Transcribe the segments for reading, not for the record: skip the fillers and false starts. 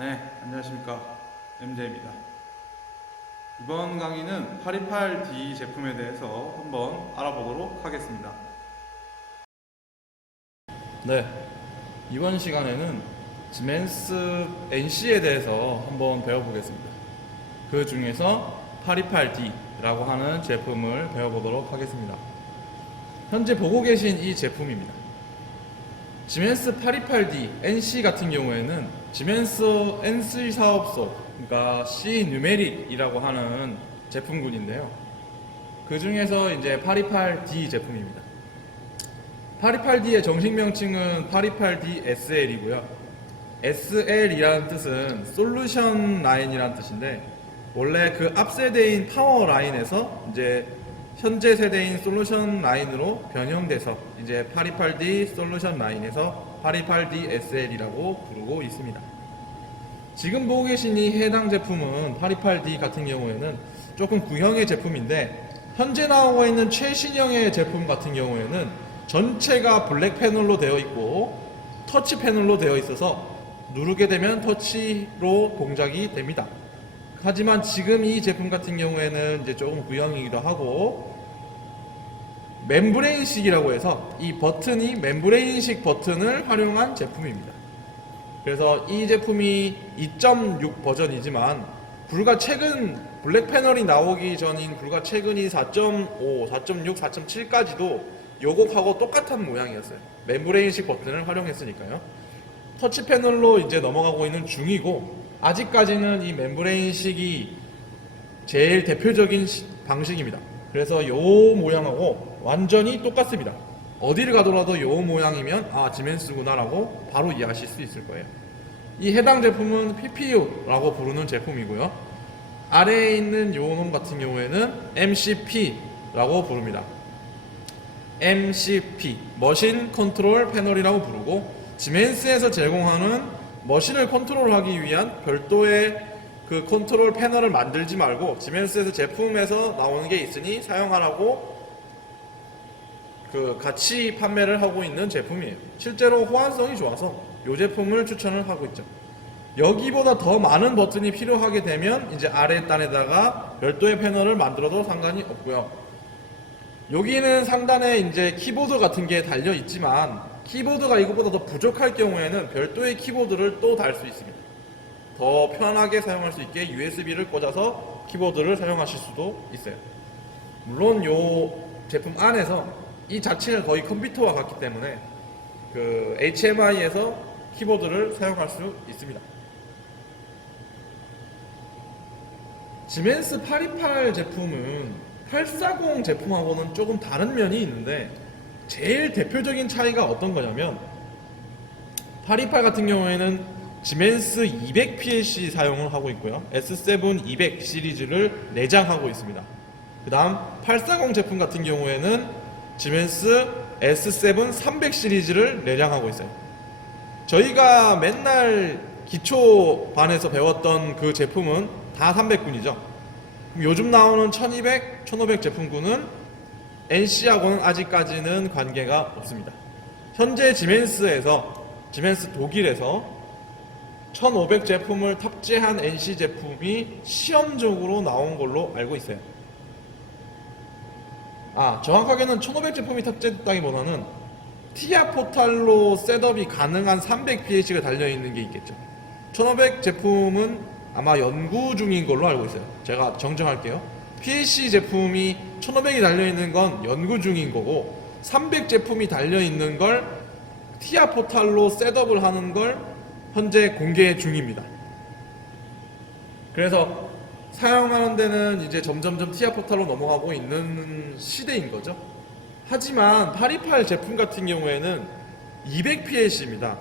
네, 안녕하십니까. MJ입니다. 이번 강의는 828D 제품에 대해서 한번 알아보도록 하겠습니다. 네, 이번 시간에는 지멘스 NC에 대해서 한번 배워보겠습니다. 그 중에서 828D라고 하는 제품을 배워보도록 하겠습니다. 현재 보고 계신 이 제품입니다. 지멘스 828D NC 같은 경우에는 지멘스 NC 사업소, 그러니까 C 누메릭이라고 하는 제품군인데요. 그 중에서 이제 828D 제품입니다. 828D의 정식 명칭은 828D SL이고요. SL이라는 뜻은 솔루션 라인이라는 뜻인데, 원래 그 앞 세대인 파워 라인에서 이제 현재 세대인 솔루션 라인으로 변형돼서 이제 828D 솔루션 라인에서 828D SL이라고 부르고 있습니다. 지금 보고 계신 이 해당 제품은 828D 같은 경우에는 조금 구형의 제품인데, 현재 나오고 있는 최신형의 제품 같은 경우에는 전체가 블랙 패널로 되어 있고 터치 패널로 되어 있어서 누르게 되면 터치로 동작이 됩니다. 하지만 지금 이 제품 같은 경우에는 이제 조금 구형이기도 하고 멤브레인식이라고 해서 이 버튼이 멤브레인식 버튼을 활용한 제품입니다. 그래서 이 제품이 2.6 버전이지만 불과 최근 블랙 패널이 나오기 전인 불과 최근이 4.5, 4.6, 4.7까지도 요곡하고 똑같은 모양이었어요. 멤브레인식 버튼을 활용했으니까요. 터치 패널로 이제 넘어가고 있는 중이고, 아직까지는 이 멤브레인식이 제일 대표적인 방식입니다. 그래서 요 모양하고 완전히 똑같습니다. 어디를 가더라도 요 모양이면 아, 지멘스구나라고 바로 이해하실 수 있을 거예요. 이 해당 제품은 PPU라고 부르는 제품이고요. 아래에 있는 요 놈 같은 경우에는 MCP라고 부릅니다. MCP, 머신 컨트롤 패널이라고 부르고, 지멘스에서 제공하는 머신을 컨트롤하기 위한 별도의 그 컨트롤 패널을 만들지 말고 지멘스에서 제품에서 나오는 게 있으니 사용하라고 그 같이 판매를 하고 있는 제품이에요. 실제로 호환성이 좋아서 이 제품을 추천을 하고 있죠. 여기보다 더 많은 버튼이 필요하게 되면 이제 아래 단에다가 별도의 패널을 만들어도 상관이 없고요. 여기는 상단에 이제 키보드 같은 게 달려 있지만 키보드가 이것보다 더 부족할 경우에는 별도의 키보드를 또 달 수 있습니다. 더 편하게 사용할 수 있게 USB를 꽂아서 키보드를 사용하실 수도 있어요. 물론 이 제품 안에서 이 자체가 거의 컴퓨터와 같기 때문에 그 HMI에서 키보드를 사용할 수 있습니다. 지멘스 828 제품은 840 제품하고는 조금 다른 면이 있는데, 제일 대표적인 차이가 어떤 거냐면 828 같은 경우에는 지멘스 200PLC 사용을 하고 있고요. S7 200 시리즈를 내장하고 있습니다. 그 다음 840 제품 같은 경우에는 지멘스 S7 300 시리즈를 내장하고 있어요. 저희가 맨날 기초반에서 배웠던 그 제품은 다 300군이죠. 요즘 나오는 1200, 1500 제품군은 NC하고는 아직까지는 관계가 없습니다. 현재 지멘스 독일에서 1500 제품을 탑재한 NC 제품이 시험적으로 나온 걸로 알고 있어요. 정확하게는 1500 제품이 탑재됐다기보다는 TIA 포탈로 셋업이 가능한 300PH가 달려있는 게 있겠죠. 1500 제품은 아마 연구 중인 걸로 알고 있어요. 제가 정정할게요. PLC 제품이 1500이 달려있는 건 연구 중인 거고, 300 제품이 달려있는 걸 TIA 포탈로 셋업을 하는 걸 현재 공개 중입니다. 그래서 사용하는 데는 이제 점점점 TIA 포탈로 넘어가고 있는 시대인 거죠. 하지만 828 제품 같은 경우에는 200PLC입니다.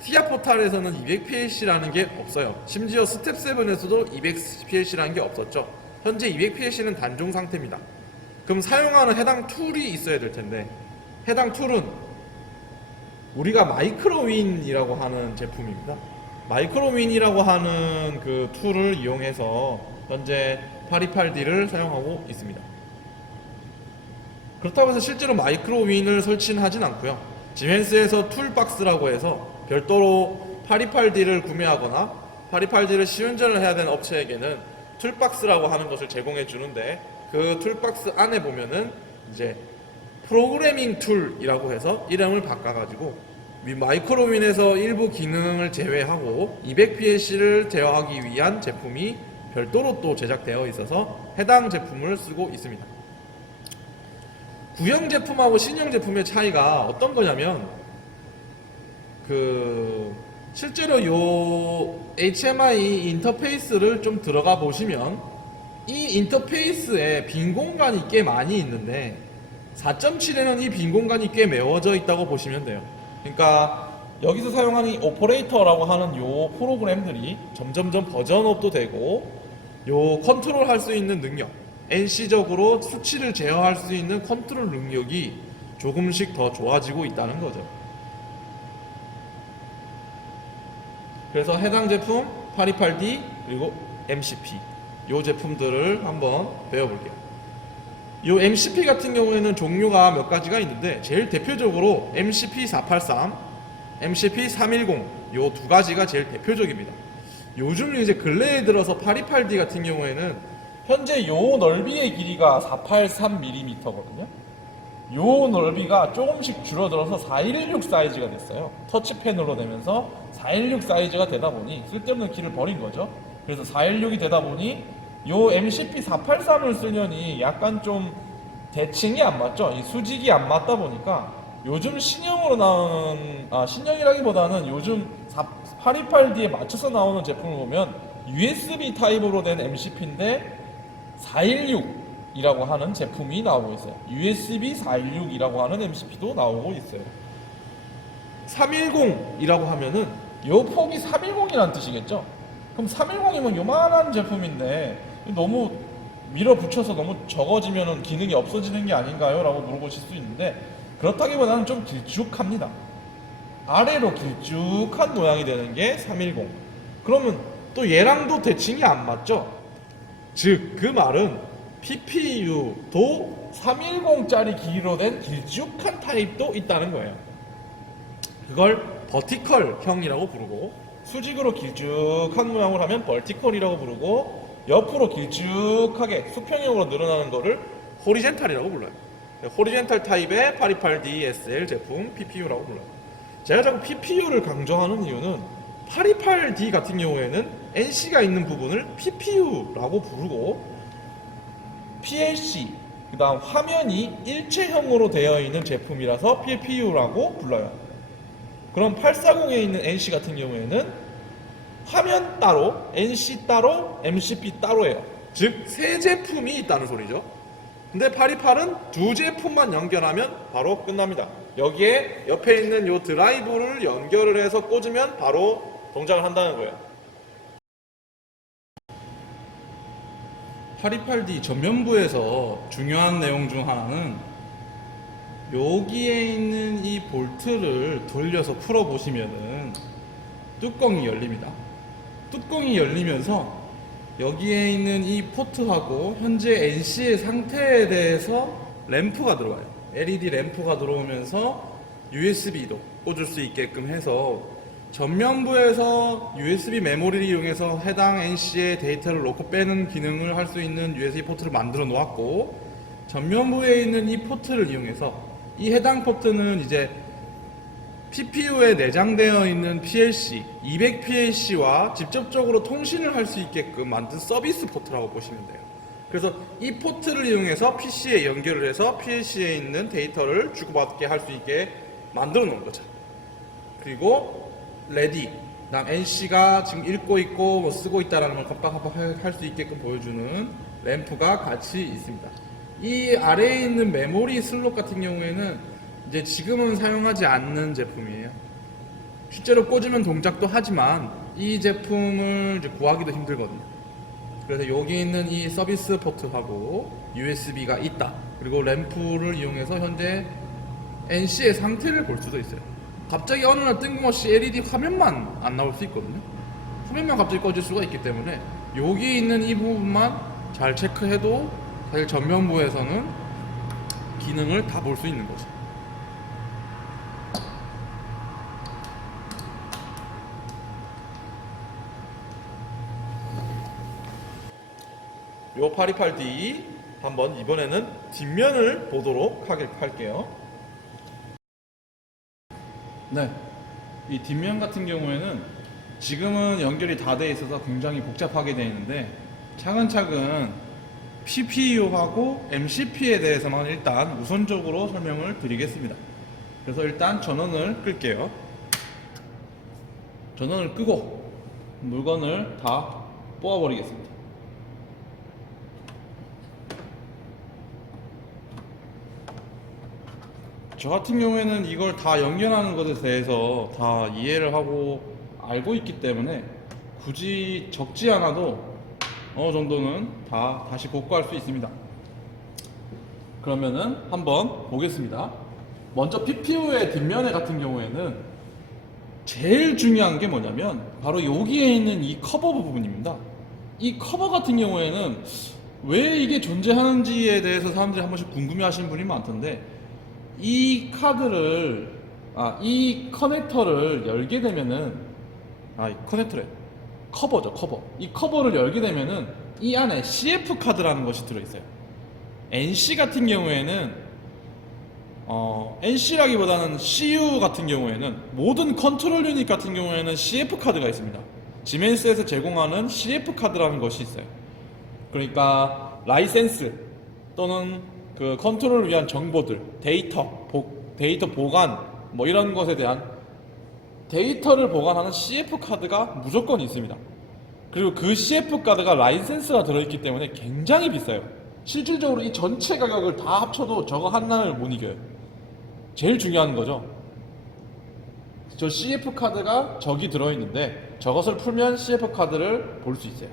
TIA 포탈에서는 200PLC라는 게 없어요. 심지어 스텝 7에서도 200PLC라는 게 없었죠. 현재 200PLC는 단종 상태입니다. 그럼 사용하는 해당 툴이 있어야 될 텐데, 해당 툴은 우리가 마이크로윈이라고 하는 제품입니다. 마이크로윈이라고 하는 그 툴을 이용해서 현재 828D를 사용하고 있습니다. 그렇다고 해서 실제로 마이크로윈을 설치는 하진 않고요. 지멘스에서 툴박스라고 해서 별도로 828D를 구매하거나 파리팔디를 시운전을 해야 되는 업체에게는 툴박스라고 하는 것을 제공해 주는데, 그 툴박스 안에 보면은 이제 프로그래밍 툴이라고 해서 이름을 바꿔가지고 마이크로윈에서 일부 기능을 제외하고 200PLC를 제어하기 위한 제품이 별도로 또 제작되어 있어서 해당 제품을 쓰고 있습니다. 구형 제품하고 신형 제품의 차이가 어떤 거냐면, 실제로 요 HMI 인터페이스를 좀 들어가 보시면 이 인터페이스에 빈 공간이 꽤 많이 있는데 4.7에는 이 빈 공간이 꽤 메워져 있다고 보시면 돼요. 그러니까 여기서 사용하는 이 오퍼레이터라고 하는 요 프로그램들이 점점점 버전업도 되고, 요 컨트롤 할 수 있는 능력, NC적으로 수치를 제어할 수 있는 컨트롤 능력이 조금씩 더 좋아지고 있다는 거죠. 그래서 해당 제품 828D 그리고 MCP 요 제품들을 한번 배워볼게요. 요 MCP 같은 경우에는 종류가 몇 가지가 있는데, 제일 대표적으로 MCP 483, MCP 310 요 두 가지가 제일 대표적입니다. 요즘 이제 근래에 들어서 828D 같은 경우에는 현재 요 넓이의 길이가 483mm거든요. 요 넓이가 조금씩 줄어들어서 416 사이즈가 됐어요. 터치 패널로 되면서 416 사이즈가 되다 보니 쓸데없는 키를 버린 거죠. 그래서 416이 되다 보니 요 MCP 483을 쓰려니 약간 좀 대칭이 안 맞죠. 이 수직이 안 맞다 보니까 요즘 신형으로 나오는, 신형이라기보다는 요즘 828D에 맞춰서 나오는 제품을 보면 USB 타입으로 된 MCP인데 416이라고 하는 제품이 나오고 있어요. USB 416이라고 하는 MCP도 나오고 있어요. 310이라고 하면은 요 폭이 310이라는 뜻이겠죠. 그럼 310이면 요만한 제품인데 너무 밀어붙여서 너무 적어지면 기능이 없어지는 게 아닌가요? 라고 물어보실 수 있는데, 그렇다기보다는 좀 길쭉합니다. 아래로 길쭉한 모양이 되는 게 310. 그러면 또 얘랑도 대칭이 안 맞죠? 즉 그 말은 PPU도 310짜리 길이로 된 길쭉한 타입도 있다는 거예요. 그걸 버티컬형이라고 부르고, 수직으로 길쭉한 모양을 하면 버티컬이라고 부르고, 옆으로 길쭉하게 수평형으로 늘어나는 거를 호리젠탈이라고 불러요. 호리젠탈 타입의 828D SL 제품 PPU라고 불러요. 제가 자꾸 PPU를 강조하는 이유는 828D 같은 경우에는 NC가 있는 부분을 PPU라고 부르고, PLC, 그 다음 화면이 일체형으로 되어 있는 제품이라서 PPU라고 불러요. 그럼 840에 있는 NC 같은 경우에는 화면 따로, NC 따로, MCP 따로예요. 즉, 세 제품이 있다는 소리죠. 근데 828은 두 제품만 연결하면 바로 끝납니다. 여기에 옆에 있는 요 드라이브를 연결을 해서 꽂으면 바로 동작을 한다는 거예요. 828D 전면부에서 중요한 내용 중 하나는 여기에 있는 이 볼트를 돌려서 풀어보시면은 뚜껑이 열립니다. 뚜껑이 열리면서 여기에 있는 이 포트하고 현재 NC의 상태에 대해서 램프가 들어와요. LED 램프가 들어오면서 USB도 꽂을 수 있게끔 해서 전면부에서 USB 메모리를 이용해서 해당 NC의 데이터를 넣고 빼는 기능을 할 수 있는 USB 포트를 만들어 놓았고, 전면부에 있는 이 포트를 이용해서 이 해당 포트는 이제 PPU에 내장되어 있는 PLC, 200PLC와 직접적으로 통신을 할 수 있게끔 만든 서비스 포트라고 보시면 돼요. 그래서 이 포트를 이용해서 PC에 연결을 해서 PLC에 있는 데이터를 주고받게 할 수 있게 만들어 놓은 거죠. 그리고 레디, 그다음 NC가 지금 읽고 있고 뭐 쓰고 있다라는 걸 깜빡깜빡 할 수 있게끔 보여주는 램프가 같이 있습니다. 이 아래에 있는 메모리 슬롯 같은 경우에는 이제 지금은 사용하지 않는 제품이에요. 실제로 꽂으면 동작도 하지만 이 제품을 이제 구하기도 힘들거든요. 그래서 여기 있는 이 서비스 포트하고 USB가 있다. 그리고 램프를 이용해서 현재 NC의 상태를 볼 수도 있어요. 갑자기 어느 날 뜬금없이 LED 화면만 안 나올 수 있거든요. 화면만 갑자기 꺼질 수가 있기 때문에 여기 있는 이 부분만 잘 체크해도 사실 전면부에서는 기능을 다 볼 수 있는 거죠. 요 828D 한번 이번에는 뒷면을 보도록 할게요. 네, 이 뒷면 같은 경우에는 지금은 연결이 다 돼 있어서 굉장히 복잡하게 되어 있는데 차근차근 PPU하고 MCP에 대해서만 일단 우선적으로 설명을 드리겠습니다. 그래서 일단 전원을 끌게요. 전원을 끄고 물건을 다 뽑아버리겠습니다. 저 같은 경우에는 이걸 다 연결하는 것에 대해서 다 이해를 하고 알고 있기 때문에 굳이 적지 않아도 어느 정도는 다 다시 복구할 수 있습니다. 그러면은 한번 보겠습니다. 먼저 PPU의 뒷면에 같은 경우에는 제일 중요한 게 뭐냐면 바로 여기에 있는 이 커버 부분입니다. 이 커버 같은 경우에는 왜 이게 존재하는지에 대해서 사람들이 한 번씩 궁금해 하시는 분이 많던데, 이 카드를 이 커넥터를 열게 되면은 이 커넥터래, 커버죠, 커버. 이 커버를 열게 되면은 이 안에 CF 카드라는 것이 들어있어요. NC 같은 경우에는 NC라기보다는 CU 같은 경우에는 모든 컨트롤 유닛 같은 경우에는 CF 카드가 있습니다. 지멘스에서 제공하는 CF 카드라는 것이 있어요. 그러니까 라이센스 또는 그 컨트롤을 위한 정보들, 데이터 보관 뭐 이런 것에 대한 데이터를 보관하는 CF 카드가 무조건 있습니다. 그리고 그 CF 카드가 라이센스가 들어있기 때문에 굉장히 비싸요. 실질적으로 이 전체 가격을 다 합쳐도 저거 하나를 못 이겨요. 제일 중요한 거죠. 저 CF 카드가 저기 들어있는데 저것을 풀면 CF 카드를 볼 수 있어요.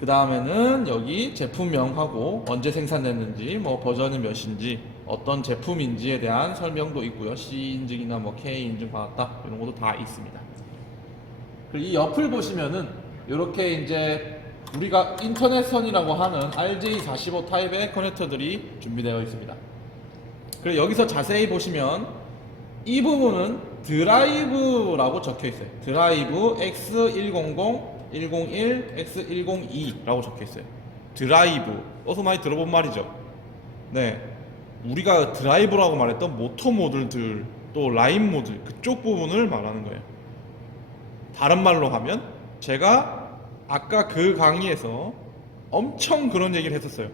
그 다음에는 여기 제품명하고 언제 생산됐는지, 뭐 버전이 몇인지, 어떤 제품인지에 대한 설명도 있고요. C 인증이나 뭐 K 인증 받았다 이런 것도 다 있습니다. 그리고 이 옆을 보시면은 이렇게 이제 우리가 인터넷선이라고 하는 RJ45 타입의 커넥터들이 준비되어 있습니다. 그리고 여기서 자세히 보시면 이 부분은 드라이브라고 적혀 있어요. 드라이브 X100 101, X102라고 적혀 있어요. 드라이브, 어서 많이 들어본 말이죠. 네, 우리가 드라이브라고 말했던 모터 모듈들, 또 라인 모듈 그쪽 부분을 말하는 거예요. 다른 말로 하면 제가 아까 그 강의에서 엄청 그런 얘기를 했었어요.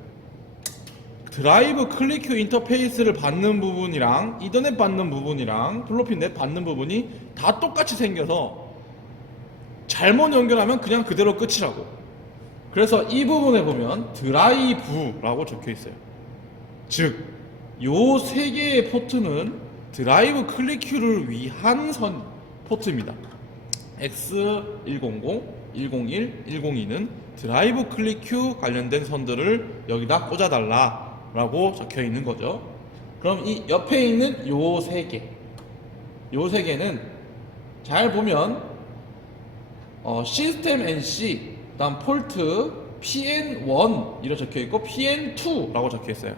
드라이브 클릭 큐 인터페이스를 받는 부분이랑 이더넷 받는 부분이랑 플로피 넷 받는 부분이 다 똑같이 생겨서 잘못 연결하면 그냥 그대로 끝이라고. 그래서 이 부분에 보면 드라이브라고 적혀 있어요. 즉, 요 세 개의 포트는 드라이브 클릭 큐를 위한 포트입니다. X100, 101, 102는 드라이브 클릭 큐 관련된 선들을 여기다 꽂아달라라고 적혀 있는 거죠. 그럼 이 옆에 있는 요 세 개는 잘 보면 시스템 NC, 다음 폴트 PN1 이렇게 적혀 있고 PN2라고 적혀 있어요.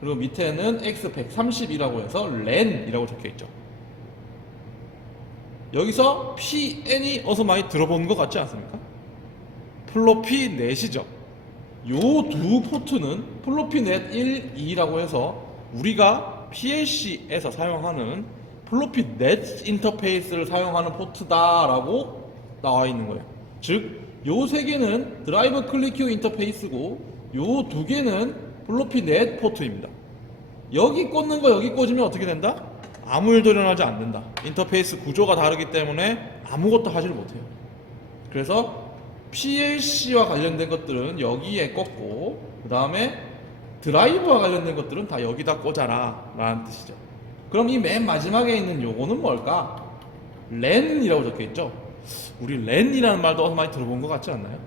그리고 밑에는 X130이라고 해서 LAN이라고 적혀 있죠. 여기서 PN이 어서 많이 들어본 것 같지 않습니까? 플로피 넷이죠. 요 두 포트는 플로피 넷 1, 2라고 해서 우리가 PLC에서 사용하는 플로피 넷 인터페이스를 사용하는 포트다라고 나와 있는 거예요. 즉, 요 세 개는 드라이브 클릭 큐 인터페이스고 요 두 개는 플로피 넷 포트입니다. 여기 꽂는 거 여기 꽂으면 어떻게 된다? 아무 일도 일어나지 않는다. 인터페이스 구조가 다르기 때문에 아무것도 하질 못해요. 그래서 PLC와 관련된 것들은 여기에 꽂고 그 다음에 드라이브와 관련된 것들은 다 여기다 꽂아라 라는 뜻이죠. 그럼 이 맨 마지막에 있는 요거는 뭘까? LAN이라고 적혀있죠. 우리 LAN이라는 말도 어서 많이 들어본 것 같지 않나요?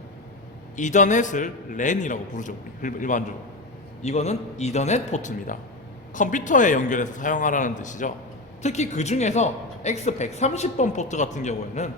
이더넷을 LAN이라고 부르죠, 일반적으로. 이거는 이더넷 포트입니다. 컴퓨터에 연결해서 사용하라는 뜻이죠. 특히 그 중에서 X130번 포트 같은 경우에는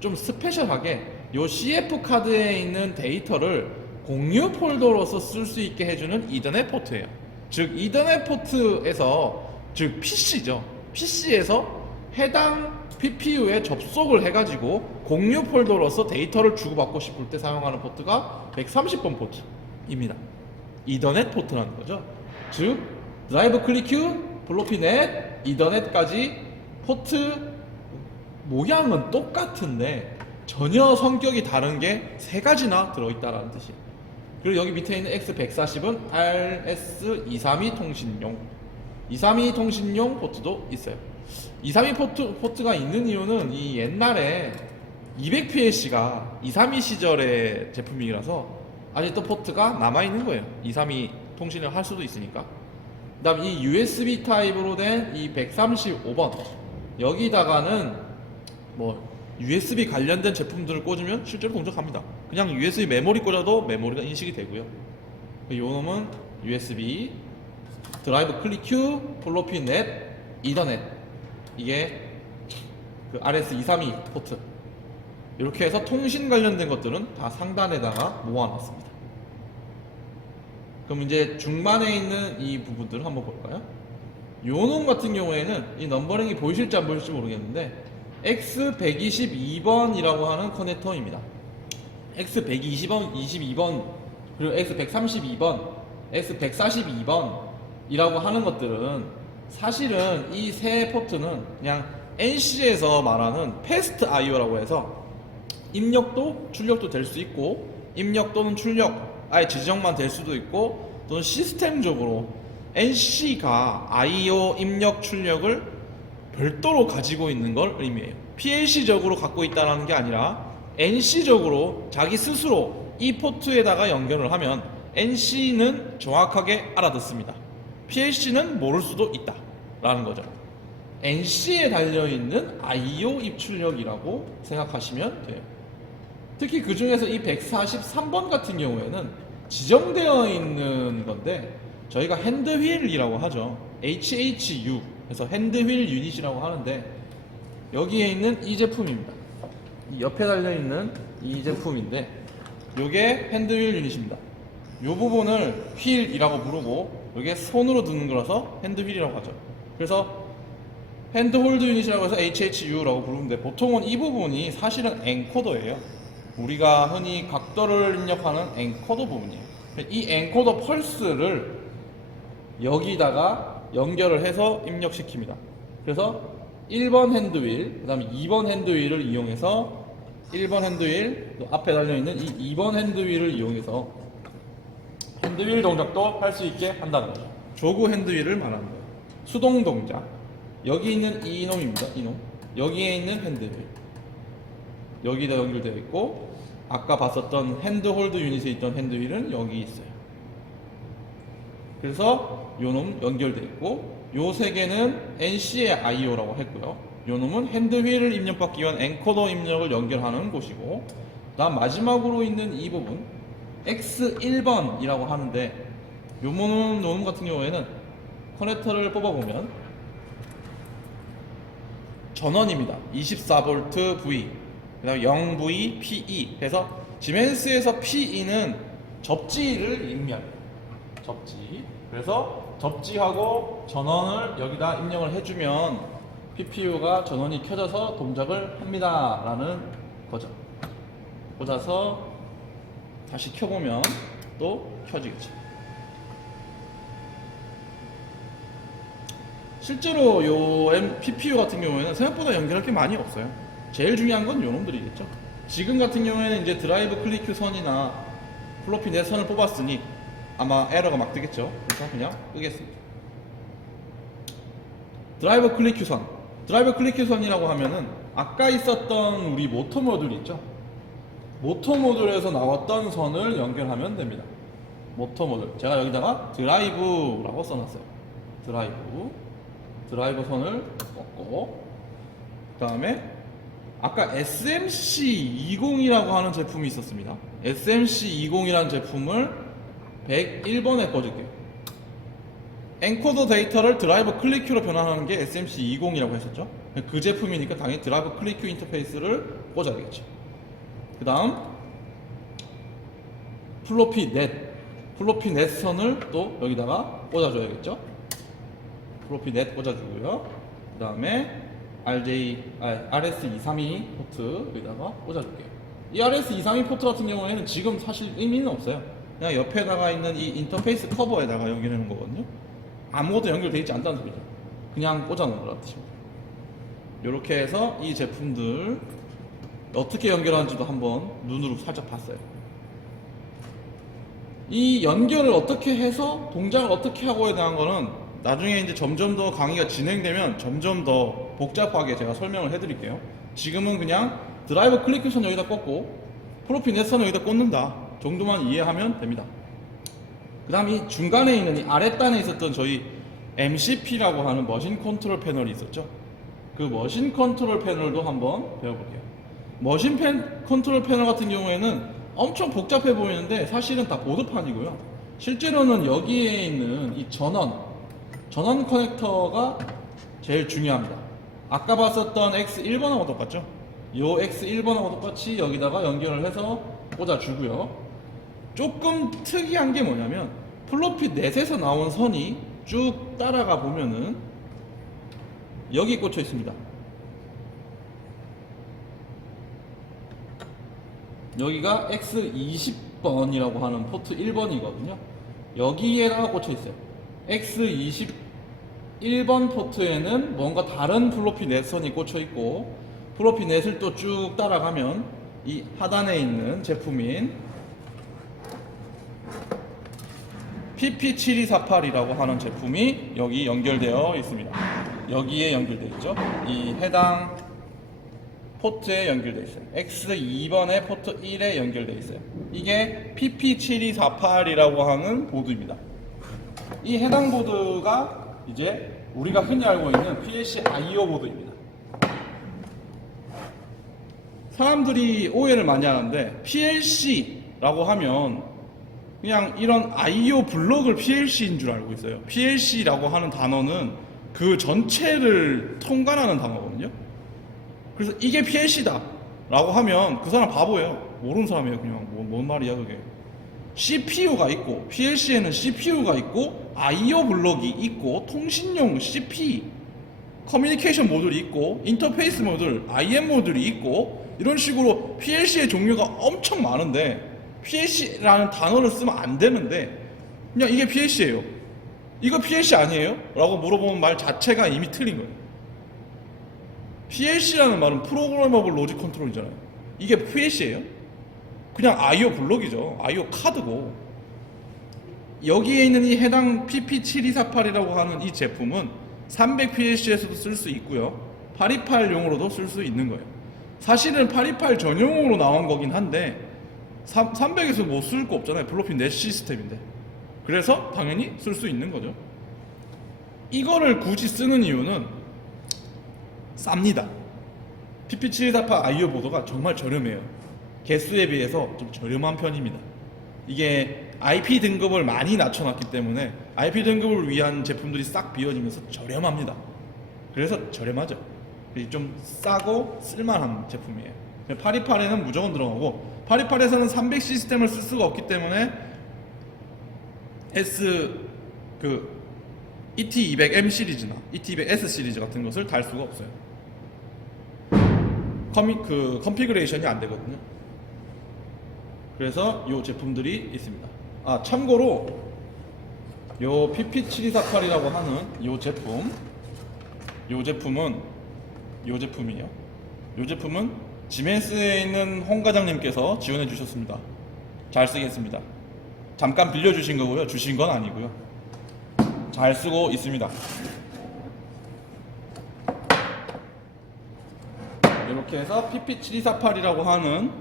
좀 스페셜하게 요 CF 카드에 있는 데이터를 공유 폴더로서 쓸 수 있게 해주는 이더넷 포트예요. 즉 이더넷 포트에서, 즉 PC죠. PC에서 해당 PPU에 접속을 해가지고 공유 폴더로서 데이터를 주고받고 싶을 때 사용하는 포트가 130번 포트입니다. 이더넷 포트라는 거죠. 즉 드라이브 클릭 큐, 플로피넷, 이더넷까지 포트 모양은 똑같은데 전혀 성격이 다른 게 세 가지나 들어있다라는 뜻이에요. 그리고 여기 밑에 있는 X140은 RS232 통신용 232 통신용 포트도 있어요. 232 포트가 있는 이유는 이 옛날에 200PLC가 232 시절의 제품이라서 아직도 포트가 남아있는 거예요. 232 통신을 할 수도 있으니까. 그 다음 이 USB 타입으로 된 이 135번 여기다가는 뭐 USB 관련된 제품들을 꽂으면 실제로 동작합니다. 그냥 USB 메모리 꽂아도 메모리가 인식이 되고요. 이 놈은 USB, 드라이브 클릭 큐, 플로피 넷, 이더넷 이게 그 RS232 포트 이렇게 해서 통신 관련된 것들은 다 상단에다가 모아놨습니다. 그럼 이제 중반에 있는 이 부분들을 한번 볼까요? 요놈 같은 경우에는 이 넘버링이 보이실지 안 보이실지 모르겠는데 X122번이라고 하는 커넥터입니다. X122번, 22번, 그리고 X132번, X142번이라고 하는 것들은 사실은 이 세 포트는 그냥 NC에서 말하는 패스트 IO라고 해서 입력도 출력도 될 수 있고 입력 또는 출력 아예 지정만 될 수도 있고 또는 시스템적으로 NC가 IO 입력 출력을 별도로 가지고 있는 걸 의미해요. PLC적으로 갖고 있다는 게 아니라 NC적으로 자기 스스로 이 포트에다가 연결을 하면 NC는 정확하게 알아듣습니다. PLC는 모를 수도 있다 라는 거죠. NC에 달려있는 IO 입출력이라고 생각하시면 돼요. 특히 그 중에서 이 143번 같은 경우에는 지정되어 있는 건데 저희가 핸드휠이라고 하죠. HHU 그래서 핸드휠 유닛이라고 하는데 여기에 있는 이 제품입니다. 이 옆에 달려있는 이 제품인데 이게 핸드휠 유닛입니다. 이 부분을 휠이라고 부르고 이게 손으로 드는 거라서 핸드휠이라고 하죠. 그래서 핸드홀드 유닛이라고 해서 HHU라고 부르는데 보통은 이 부분이 사실은 엔코더예요. 우리가 흔히 각도를 입력하는 엔코더 부분이에요. 이 엔코더 펄스를 여기다가 연결을 해서 입력시킵니다. 그래서 1번 핸드휠, 그 다음에 2번 핸드휠을 이용해서 1번 핸드휠, 또 앞에 달려있는 이 2번 핸드휠을 이용해서 핸드휠 동작도 할 수 있게 한다는 거죠. 조그 핸드휠을 말하는 거예요. 수동 동작. 여기 있는 이 놈입니다. 이놈. 여기에 있는 핸드휠. 여기다 연결되어 있고 아까 봤었던 핸드홀드 유닛에 있던 핸드휠은 여기 있어요. 그래서 요놈 연결되어 있고 요 세 개는 NC의 IO라고 했고요. 요 놈은 핸드휠을 입력받기 위한 엔코더 입력을 연결하는 곳이고 다음 마지막으로 있는 이 부분 X1번이라고 하는데 요 놈 같은 경우에는 커넥터를 뽑아보면 전원입니다. 24V V 그 다음에 0V PE 그래서 지멘스에서 PE는 접지를 의미합니다. 접지 그래서 접지하고 전원을 여기다 입력을 해주면 PPU가 전원이 켜져서 동작을 합니다 라는 거죠. 꽂아서 다시 켜보면 또 켜지겠죠. 실제로 요 PPU 같은 경우에는 생각보다 연결할 게 많이 없어요. 제일 중요한 건 요 놈들이겠죠. 지금 같은 경우에는 이제 드라이브 클릭 큐 선이나 플로피 넷 선을 뽑았으니 아마 에러가 막 뜨겠죠. 그래서 그냥 끄겠습니다. 드라이브 클릭 큐 선. 드라이브 클릭 큐 선이라고 하면은 아까 있었던 우리 모터 모듈 있죠. 모터 모듈에서 나왔던 선을 연결하면 됩니다. 모터 모듈. 제가 여기다가 드라이브라고 써놨어요. 드라이브 선을 꺾고 그 다음에 아까 SMC20이라고 하는 제품이 있었습니다. SMC20이라는 제품을 101번에 꽂을게요. 엔코더 데이터를 드라이브 클릭 큐로 변환하는 게 SMC20이라고 했었죠. 그 제품이니까 당연히 드라이브 클릭 큐 인터페이스를 꽂아야 되겠죠. 그 다음 플로피 넷 선을 또 여기다가 꽂아줘야겠죠. 플로피 넷 꽂아주고요. 그 다음에 RS232 포트 여기다가 꽂아줄게요. 이 RS232 포트 같은 경우에는 지금 사실 의미는 없어요. 그냥 옆에다가 있는 이 인터페이스 커버에다가 연결하는 거거든요. 아무것도 연결되어 있지 않다는 소리죠. 그냥 꽂아놓은 거라는 뜻입니다. 이렇게 해서 이 제품들 어떻게 연결하는지도 한번 눈으로 살짝 봤어요. 이 연결을 어떻게 해서 동작을 어떻게 하고에 대한 거는 나중에 이제 점점 더 강의가 진행되면 점점 더 복잡하게 제가 설명을 해드릴게요. 지금은 그냥 드라이버 클릭션 여기다 꽂고 프로필 넷선 여기다 꽂는다 정도만 이해하면 됩니다. 그 다음 이 중간에 있는 이 아랫단에 있었던 저희 MCP라고 하는 머신 컨트롤 패널이 있었죠. 그 머신 컨트롤 패널도 한번 배워볼게요. 머신 컨트롤 패널 같은 경우에는 엄청 복잡해 보이는데 사실은 다 보드판이고요. 실제로는 여기에 있는 이 전원 커넥터가 제일 중요합니다. 아까 봤었던 X1번하고 똑같죠? 요 X1번하고 똑같이 여기다가 연결을 해서 꽂아주고요. 조금 특이한 게 뭐냐면 플로피 넷에서 나온 선이 쭉 따라가 보면은 여기 꽂혀 있습니다. 여기가 X20번이라고 하는 포트 1번이거든요. 여기에다가 꽂혀 있어요. X21번 포트에는 뭔가 다른 플로피 넷선이 꽂혀 있고, 플로피 넷을 또 쭉 따라가면 이 하단에 있는 제품인 PP7248이라고 하는 제품이 여기 연결되어 있습니다. 여기에 연결되어 있죠. 이 해당 포트에 연결되어 있어요. X2번의 포트 1에 연결되어 있어요. 이게 PP7248이라고 하는 보드입니다. 이 해당 보드가 이제 우리가 흔히 알고 있는 PLC I/O 보드입니다. 사람들이 오해를 많이 하는데 PLC라고 하면 그냥 이런 I/O 블록을 PLC인 줄 알고 있어요. PLC라고 하는 단어는 그 전체를 통괄하는 단어거든요. 그래서 이게 PLC다 라고 하면 그 사람 바보예요. 모르는 사람이에요. 그냥 뭔 말이야 그게. CPU가 있고, PLC에는 CPU가 있고, I/O 블록이 있고, 통신용 CP 커뮤니케이션 모듈이 있고, 인터페이스 모듈, IM 모듈이 있고, 이런 식으로 PLC의 종류가 엄청 많은데 PLC라는 단어를 쓰면 안 되는데 그냥 이게 PLC예요. 이거 PLC 아니에요? 라고 물어보는 말 자체가 이미 틀린 거예요. PLC라는 말은 프로그래머블 로직 컨트롤이잖아요. 이게 PLC예요? 그냥 I/O 블록이죠. I/O 카드고. 여기에 있는 이 해당 PP7248이라고 하는 이 제품은 300PLC에서도 쓸 수 있고요. 828용으로도 쓸 수 있는 거예요. 사실은 828 전용으로 나온 거긴 한데 300에서 뭐 쓸 거 없잖아요. 플로피 넷 시스템인데. 그래서 당연히 쓸 수 있는 거죠. 이거를 굳이 쓰는 이유는 쌉니다. PP7248 I/O 보드가 정말 저렴해요. 개수에 비해서 좀 저렴한 편입니다. 이게 IP 등급을 많이 낮춰놨기 때문에 IP 등급을 위한 제품들이 싹 비워지면서 저렴합니다. 그래서 저렴하죠. 좀 싸고 쓸만한 제품이에요. 828에는 무조건 들어가고 828에서는 300 시스템을 쓸 수가 없기 때문에 ET200M 시리즈나 ET200S 시리즈 같은 것을 달 수가 없어요. 컨피그레이션이 안 되거든요. 그래서 이 제품들이 있습니다. 참고로 요 PP7248이라고 하는 요 제품은 지멘스에 있는 홍 과장님께서 지원해 주셨습니다. 잘 쓰겠습니다. 잠깐 빌려주신 거고요. 주신 건 아니고요. 잘 쓰고 있습니다. 이렇게 해서 PP7248이라고 하는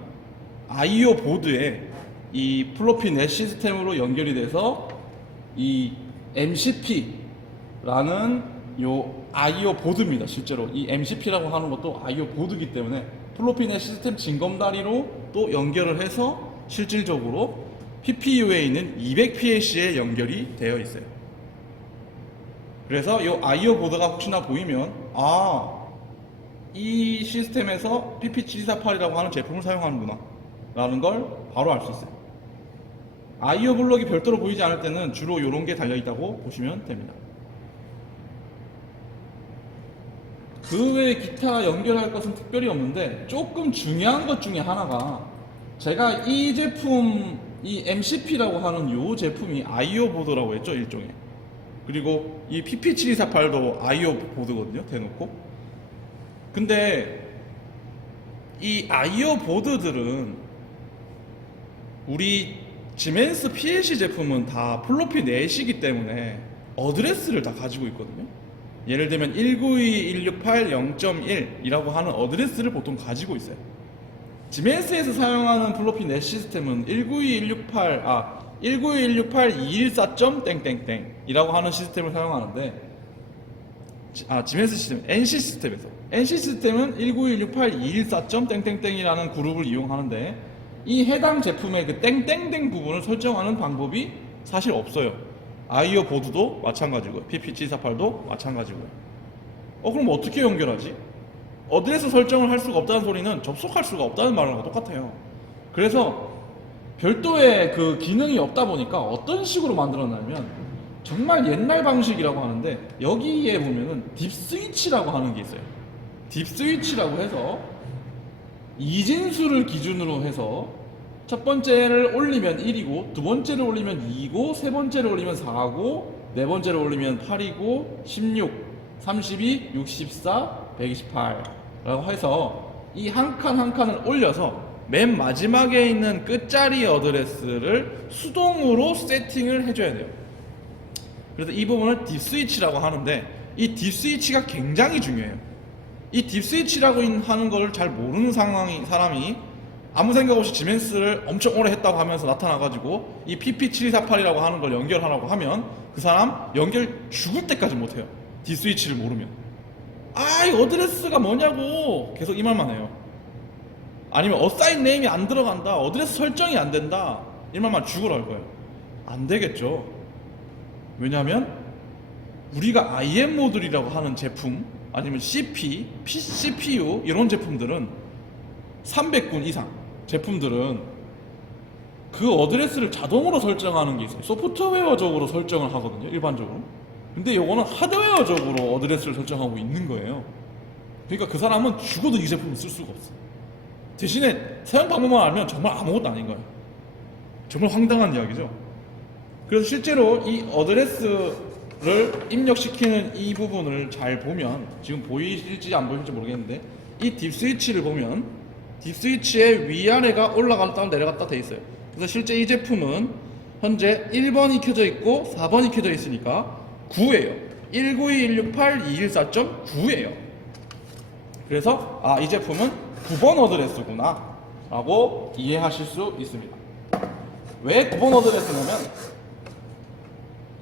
I/O 보드에 이 플로피 넷 시스템으로 연결이 돼서 이 MCP라는 요 I/O 보드입니다. 실제로 이 MCP라고 하는 것도 I/O 보드이기 때문에 플로피 넷 시스템 징검다리로 또 연결을 해서 실질적으로 PPU에 있는 200PLC에 연결이 되어 있어요. 그래서 이 I/O 보드가 혹시나 보이면 이 시스템에서 PP7248이라고 하는 제품을 사용하는구나 라는 걸 바로 알 수 있어요. I/O 블록이 별도로 보이지 않을 때는 주로 이런 게 달려있다고 보시면 됩니다. 그 외에 기타 연결할 것은 특별히 없는데 조금 중요한 것 중에 하나가 제가 이 제품 이 MCP라고 하는 요 제품이 IO 보드라고 했죠, 일종의. 그리고 이 PP7248도 IO 보드거든요, 대놓고. 근데 이 IO 보드들은 우리 지멘스 PLC 제품은 다 플로피 넷이기 때문에 어드레스를 다 가지고 있거든요. 예를 들면 192.168.0.1이라고 하는 어드레스를 보통 가지고 있어요. 지멘스에서 사용하는 플로피 넷 시스템은 192.168.214.땡땡땡이라고 하는 시스템을 사용하는데, 지멘스 시스템, NC 시스템에서 NC 시스템은 192.168.214.땡땡땡이라는 그룹을 이용하는데, 이 해당 제품의 그 땡땡땡 부분을 설정하는 방법이 사실 없어요. 아이오 보드도 마찬가지고요. PP748도 마찬가지고요. 그럼 어떻게 연결하지? 어드레스 설정을 할 수가 없다는 소리는 접속할 수가 없다는 말이랑 똑같아요. 그래서 별도의 그 기능이 없다 보니까 어떤 식으로 만들었냐면 정말 옛날 방식이라고 하는데, 여기에 보면은 딥 스위치라고 하는 게 있어요. 딥 스위치라고 해서 이진수를 기준으로 해서 첫 번째를 올리면 1이고, 두 번째를 올리면 2고, 세 번째를 올리면 4고, 네 번째를 올리면 8이고, 16, 32, 64, 128라고 해서 이 한 칸 한 칸을 올려서 맨 마지막에 있는 끝자리 어드레스를 수동으로 세팅을 해줘야 돼요. 그래서 이 부분을 딥 스위치라고 하는데, 이 딥 스위치가 굉장히 중요해요. 이 딥 스위치라고 하는 걸 잘 모르는 사람이 아무 생각 없이 지멘스를 엄청 오래 했다고 하면서 나타나가지고 이 PP7248이라고 하는 걸 연결하라고 하면 그 사람 연결 죽을 때까지 못해요. 딥 스위치를 모르면. 이 어드레스가 뭐냐고 계속 이 말만 해요. 아니면 어사인 네임이 안 들어간다, 어드레스 설정이 안 된다, 이 말만 죽으라 할 거예요. 안 되겠죠. 왜냐하면 우리가 IM 모듈이라고 하는 제품, 아니면 CP, CPU 이런 제품들은 300군 이상 제품들은 그 어드레스를 자동으로 설정하는 게 있어요. 소프트웨어적으로 설정을 하거든요, 일반적으로. 근데 요거는 하드웨어적으로 어드레스를 설정하고 있는 거예요. 그러니까 그 사람은 죽어도 이 제품을 쓸 수가 없어. 대신에 사용 방법만 알면 정말 아무것도 아닌 거예요. 정말 황당한 이야기죠. 그래서 실제로 이 어드레스를 입력시키는 이 부분을 잘 보면, 지금 보이실지 안 보이실지 모르겠는데, 이 딥 스위치를 보면 딥 스위치의 위아래가 올라갔다 내려갔다 돼 있어요. 그래서 실제 이 제품은 현재 1번이 켜져 있고 4번이 켜져 있으니까 9예요. 192.168.214.9예요. 그래서 이 제품은 9번 어드레스구나 라고 이해하실 수 있습니다. 왜 9번 어드레스냐면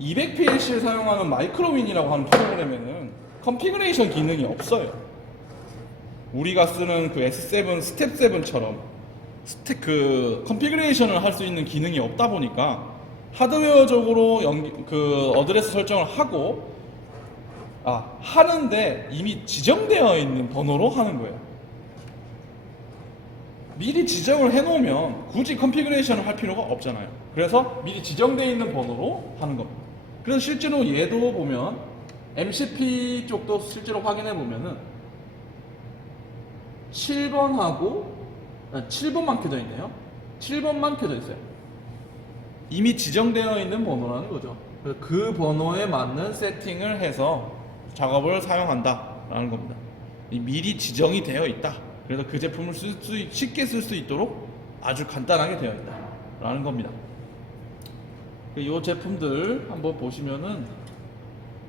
200PLC를 사용하는 마이크로윈이라고 하는 프로그램에는 컨피그레이션 기능이 없어요. 우리가 쓰는 그 S7 스텝 7처럼 그 컨피그레이션을 할 수 있는 기능이 없다 보니까 하드웨어적으로 그 어드레스 설정을 하고 하는데 이미 지정되어 있는 번호로 하는 거예요. 미리 지정을 해놓으면 굳이 컨피그레이션을 할 필요가 없잖아요. 그래서 미리 지정되어 있는 번호로 하는 겁니다. 그래서 실제로 얘도 보면 MCP 쪽도 실제로 확인해 보면은 7번만 켜져 있네요. 7번만 켜져 있어요. 이미 지정되어 있는 번호라는 거죠. 그래서 그 번호에 맞는 세팅을 해서 작업을 사용한다라는 겁니다. 미리 지정이 되어 있다. 그래서 그 제품을 쉽게 쓸 수 있도록 아주 간단하게 되어 있다라는 겁니다. 이 제품들 한번 보시면은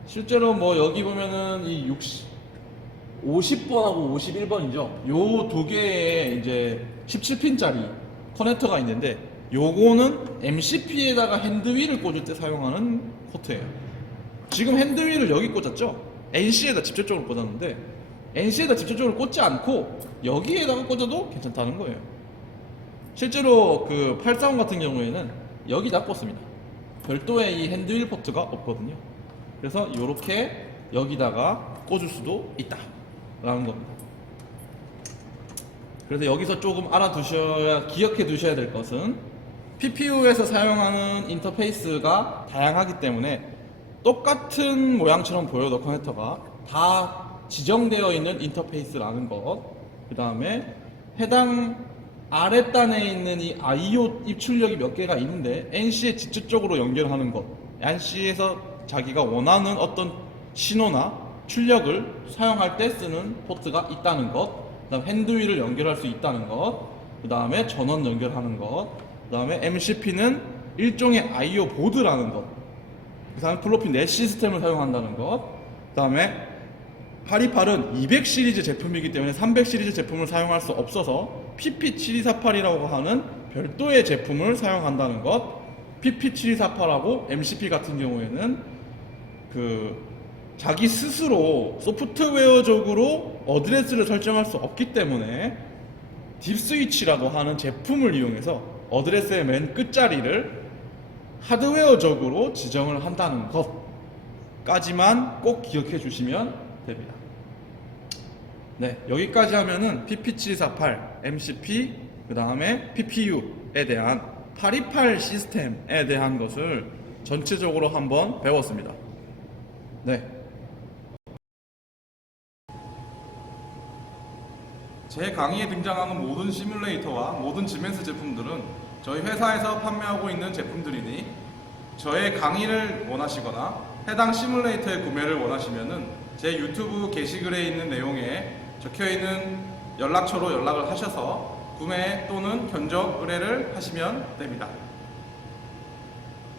실제로 여기 보면은 이 50번하고 51번이죠. 요 두 개의 이제 17핀짜리 커넥터가 있는데, 요거는 MCP에다가 핸드윌을 꽂을 때 사용하는 포트예요. 지금 핸드윌을 여기 꽂았죠? NC에다 직접적으로 꽂았는데, NC에다 직접적으로 꽂지 않고 여기에다가 꽂아도 괜찮다는 거예요. 실제로 그 840 같은 경우에는 여기다 꽂습니다. 별도의 이 핸드윌 포트가 없거든요. 그래서 요렇게 여기다가 꽂을 수도 있다 라는 겁니다. 그래서 여기서 조금 기억해 두셔야 될 것은, PPU에서 사용하는 인터페이스가 다양하기 때문에 똑같은 모양처럼 보여도 커넥터가 다 지정되어 있는 인터페이스라는 것, 그 다음에 해당 아랫단에 있는 이 I/O 입출력이 몇 개가 있는데 NC에 직접적으로 연결하는 것, NC에서 자기가 원하는 어떤 신호나 출력을 사용할 때 쓰는 포트가 있다는 것, 그 다음 핸드윌을 연결할 수 있다는 것, 그 다음에 전원 연결하는 것, 그 다음에 MCP는 일종의 I/O 보드라는 것, 그 다음에 플로피 넷 시스템을 사용한다는 것, 그 다음에 828은 200 시리즈 제품이기 때문에 300 시리즈 제품을 사용할 수 없어서 PP7248이라고 하는 별도의 제품을 사용한다는 것, PP7248하고 MCP 같은 경우에는 자기 스스로 소프트웨어적으로 어드레스를 설정할 수 없기 때문에 딥스위치라고 하는 제품을 이용해서 어드레스의 맨 끝자리를 하드웨어적으로 지정을 한다는 것까지만 꼭 기억해 주시면 됩니다. 네, 여기까지 하면은 PP7248, MCP, 그 다음에 PPU에 대한 828 시스템에 대한 것을 전체적으로 한번 배웠습니다. 네. 제 강의에 등장하는 모든 시뮬레이터와 모든 지멘스 제품들은 저희 회사에서 판매하고 있는 제품들이니 저의 강의를 원하시거나 해당 시뮬레이터의 구매를 원하시면은 제 유튜브 게시글에 있는 내용에 적혀있는 연락처로 연락을 하셔서 구매 또는 견적 의뢰를 하시면 됩니다.